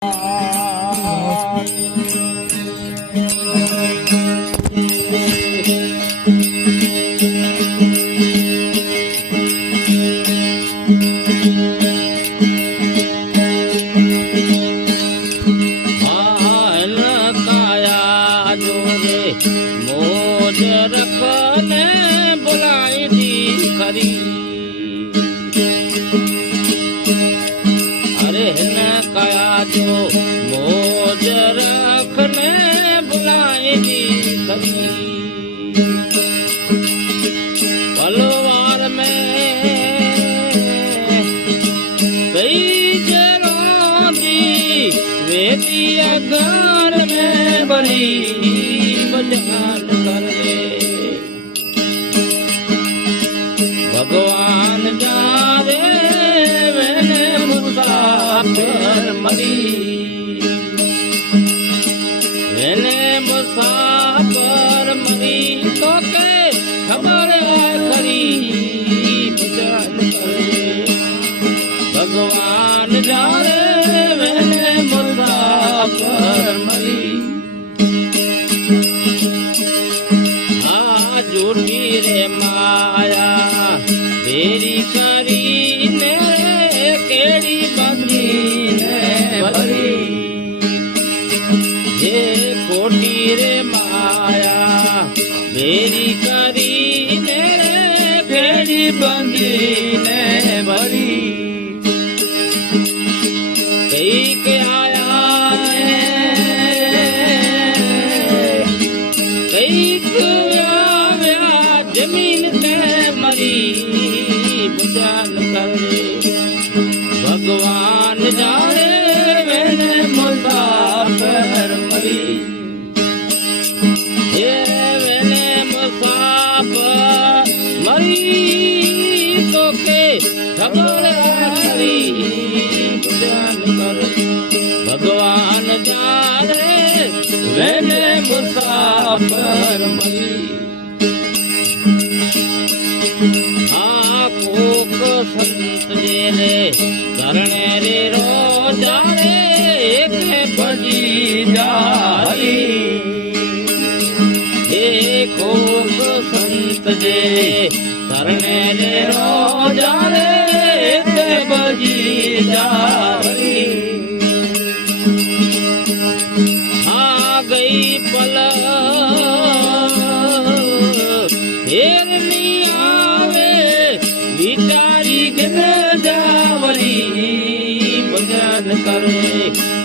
मोज रखने बुलाई दी खरी। अरे न कया जो मोज रखने बुलाई दी खरी। पलवार में कई जरों दी वेदी अगार में बड़ी बजान करे। भगवान जावे मैंने मुसाफिर मरी। मैंने मुसाफिर मरी तो के खबर खरी बजान करे। भगवान जावे मैंने मुसाफिर मरी। झूठी रे माया तेरी करी ने केड़ी बंदी ने भरी। ये खोटी रे माया तेरी करी ने केड़ी बंदी ने भरी। कई के आया कई जमीन पे मरी बजान करे। भगवान जाने मैंने मुसाफिर मरी। ये मैंने मुसाफिर मरी तो के खबर खरी बजान करे। भगवान जाने मैंने मुसाफिर मरी। कोक संत जेरे करने रे रोजा रे एक बजी जारी। एक कोक संत जे करने रे रोजा रे एक बजी जारी। आ गई पल विचारी के जावरी बजान करे।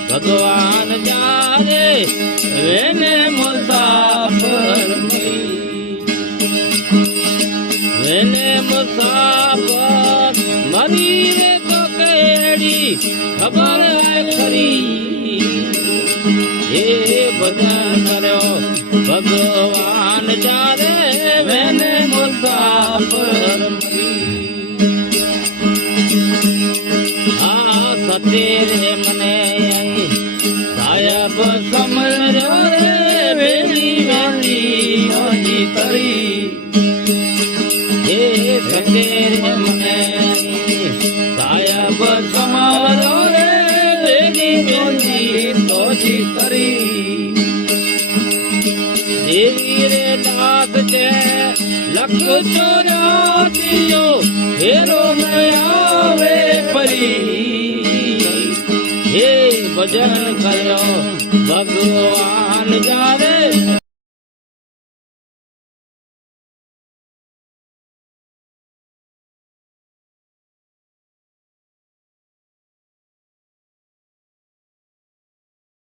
भगवान जाने मैंने मुसाफिर मरी। मैंने मुसाफिर मरी रे तो केड़ी खबर खरी। ये बजान करो भगवान जाने मैंने मुसाफिर मरी। तेरे मने सायब समझो रे बेली बेली होजी तरी। हे तेरे मने सायब समझो रे बेली बेली होजी तरी। देवी रे दास चे लख चौरासियो हेरो में आवे परी। हे भजन करो भगवान जाने।